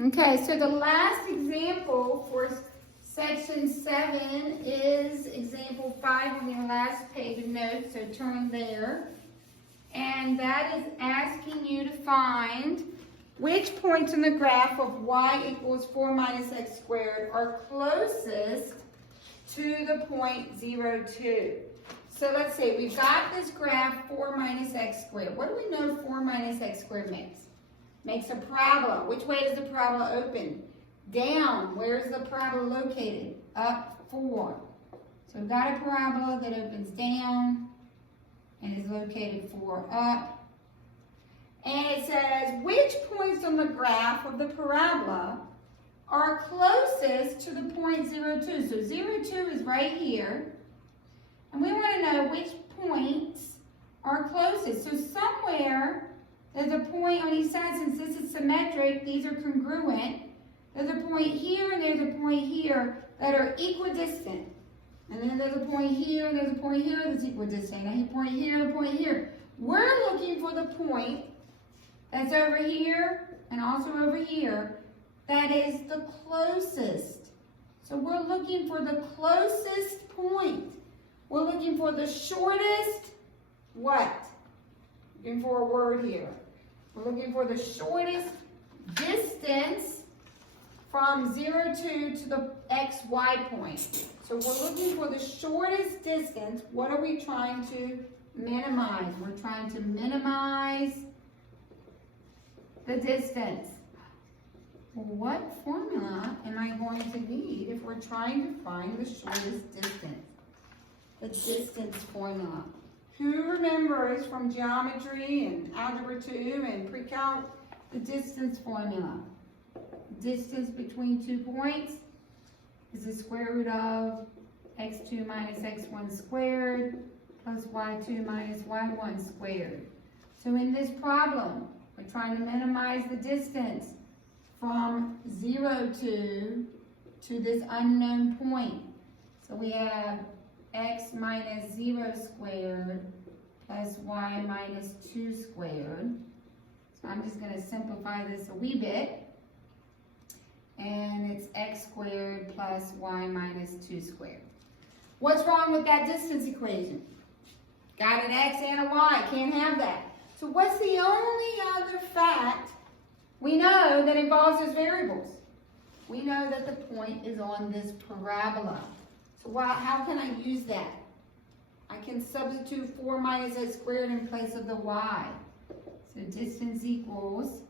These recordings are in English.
Okay, so the last example for section 7 is example 5 on the last page of notes, so turn there. And that is asking you to find which points in the graph of y equals 4 minus x squared are closest to the point 0, 2. So let's see, we've got this graph 4 minus x squared. What do we know 4 minus x squared makes? Makes a parabola. Which way does the parabola open? Down. Where is the parabola located? Up 4. So we've got a parabola that opens down and is located 4 up. And it says, which points on the graph of the parabola are closest to the point 0, 2? So 0, 2 is right here. And we want to know which points are closest. So somewhere there's a point on each side. Since this is symmetric, these are congruent. There's a point here and there's a point here that are equidistant. And then there's a point here and there's a point here that's equidistant. And a point here and a point here. We're looking for the point that's over here and also over here that is the closest. So we're looking for the closest point. We're looking for the shortest what? Looking for a word here. We're looking for the shortest distance from 0, 2 to the xy point. So we're looking for the shortest distance. What are we trying to minimize? We're trying to minimize the distance. Well, what formula am I going to need if we're trying to find the shortest distance? The distance formula. Who remembers from geometry and algebra 2 and pre-calc the distance formula? Distance between 2 points is the square root of x2 minus x1 squared plus y2 minus y1 squared. So in this problem, we're trying to minimize the distance from 0, 2 to this unknown point. So we have x minus 0 squared plus y minus 2 squared. So I'm just going to simplify this a wee bit. And it's x squared plus y minus 2 squared. What's wrong with that distance equation? Got an x and a y. Can't have that. So what's the only other fact we know that involves those variables? We know that the point is on this parabola. So how can I use that? I can substitute 4 minus x squared in place of the y. So distance equals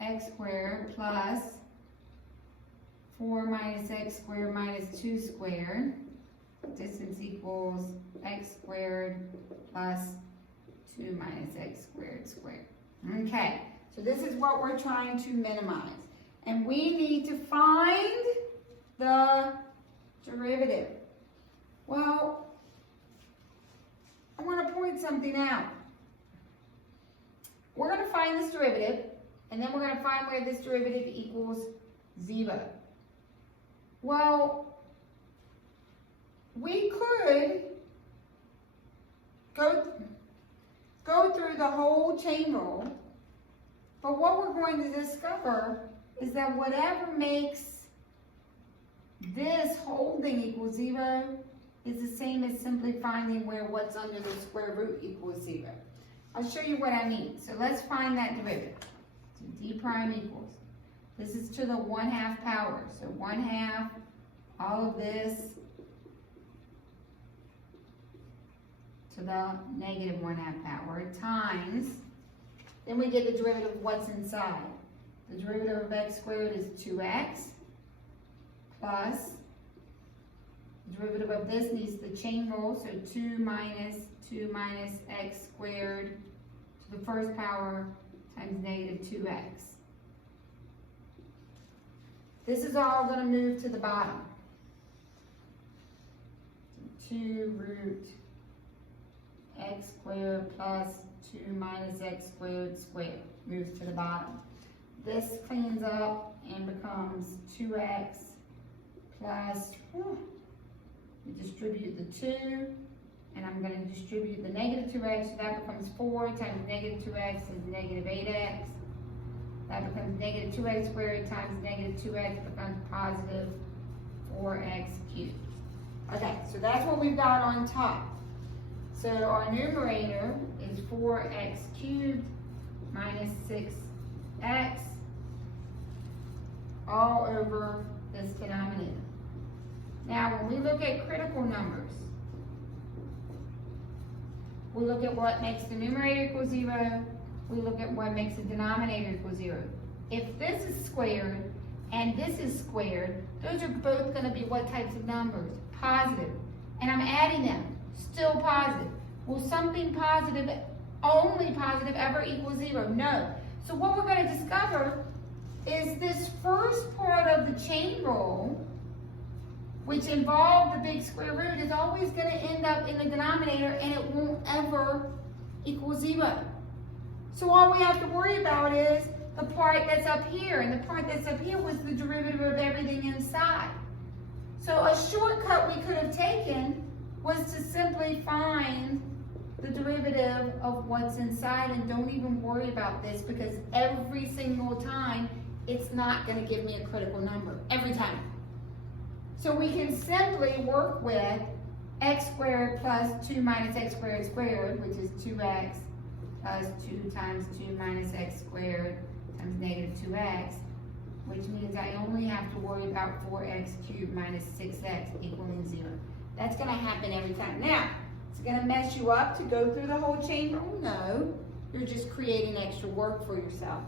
x squared plus 4 minus x squared minus 2 squared. Distance equals x squared plus 2 minus x squared squared. Okay, so this is what we're trying to minimize. And we need to find the derivative. Well, I want to point something out. We're going to find this derivative, and then we're going to find where this derivative equals 0. Well, we could go through the whole chain rule, but what we're going to discover is that whatever makes this whole thing equal 0 is the same as simply finding where what's under the square root equals 0. I'll show you what I mean. So let's find that derivative. So d prime equals. This is to the 1/2 power. So 1/2, all of this to the negative 1/2 power times, then we get the derivative of what's inside. The derivative of x squared is 2x plus the derivative of this needs the chain rule, so 2 minus x squared to the first power times negative 2x. This is all going to move to the bottom. 2 root x squared plus 2 minus x squared squared moves to the bottom. This cleans up and becomes 2x plus, we distribute the 2, and I'm going to distribute the negative 2x, so that becomes 4 times negative 2x is negative 8x That becomes negative 2x squared times negative 2x becomes positive 4x cubed. Okay, so that's what we've got on top. So our numerator is 4x cubed minus 6x all over this denominator. Now, when we look at critical numbers, we look at what makes the numerator equal 0. We look at what makes the denominator equal 0. If this is squared and this is squared, those are both going to be what types of numbers? Positive. And I'm adding them. Still positive. Will something positive, only positive, ever equal 0? No. So what we're going to discover is this first part of the chain rule, which involved the big square root, is always going to end up in the denominator, and it won't ever equal 0. So all we have to worry about is the part that's up here, and the part that's up here was the derivative of everything inside. So a shortcut we could have taken was to simply find the derivative of what's inside, and don't even worry about this, because every single time it's not going to give me a critical number. Every time. So we can simply work with x squared plus 2 minus x squared squared, which is 2x plus 2 times 2 minus x squared times negative 2x, which means I only have to worry about 4x cubed minus 6x equaling 0. That's going to happen every time. Now, it's going to mess you up to go through the whole chain rule? No. You're just creating extra work for yourself.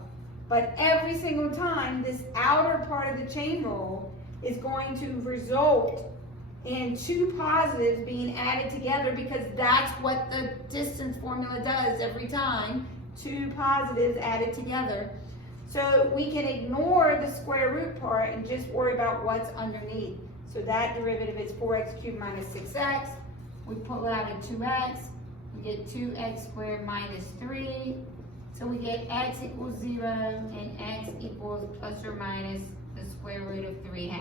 But every single time, this outer part of the chain rule is going to result in two positives being added together, because that's what the distance formula does every time. Two positives added together. So we can ignore the square root part and just worry about what's underneath. So that derivative is 4x cubed minus 6x. We pull out a 2x. We get 2x squared minus 3. So we get x equals 0 and x equals plus or minus the square root of 3/2.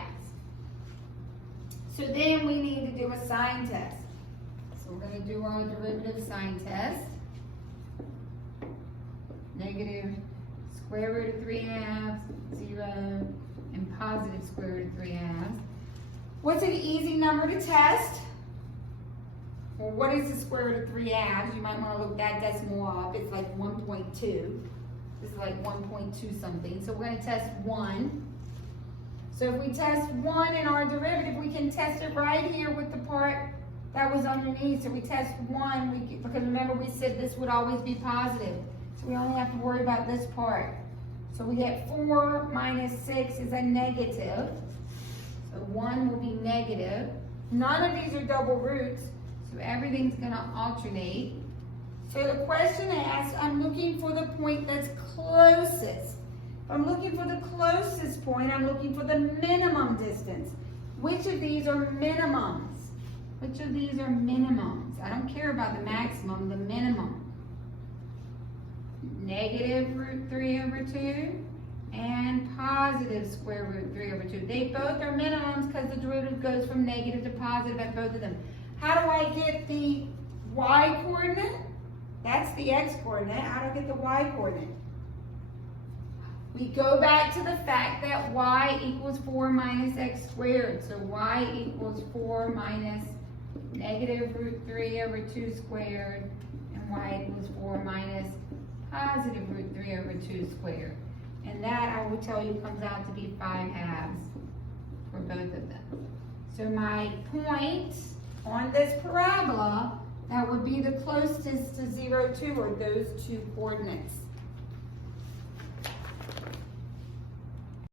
So then we need to do a sign test. So we're going to do our derivative sign test. Negative square root of 3/2, 0, and positive square root of 3/2. What's an easy number to test? Well, what is the square root of 3/2? You might want to look that decimal up. It's like 1.2. This is like 1.2 something. So we're going to test 1. So if we test 1 in our derivative, we can test it right here with the part that was underneath. So we test 1, because remember we said this would always be positive. So we only have to worry about this part. So we get 4 minus 6 is a negative. So 1 will be negative. None of these are double roots, so everything's going to alternate. So the question asks, I'm looking for the point that's closest. If I'm looking for the closest point, I'm looking for the minimum distance. Which of these are minimums? Which of these are minimums? I don't care about the maximum, the minimum. Negative root 3 over 2 and positive square root 3 over 2. They both are minimums because the derivative goes from negative to positive at both of them. How do I get the y coordinate? That's the x coordinate. How do I get the y coordinate? We go back to the fact that y equals 4 minus x squared. So y equals 4 minus negative root 3 over 2 squared, and y equals 4 minus positive root 3 over 2 squared. And that, I will tell you, comes out to be 5/2 for both of them. So my point on this parabola, that would be the closest to 0, 2, are those two coordinates.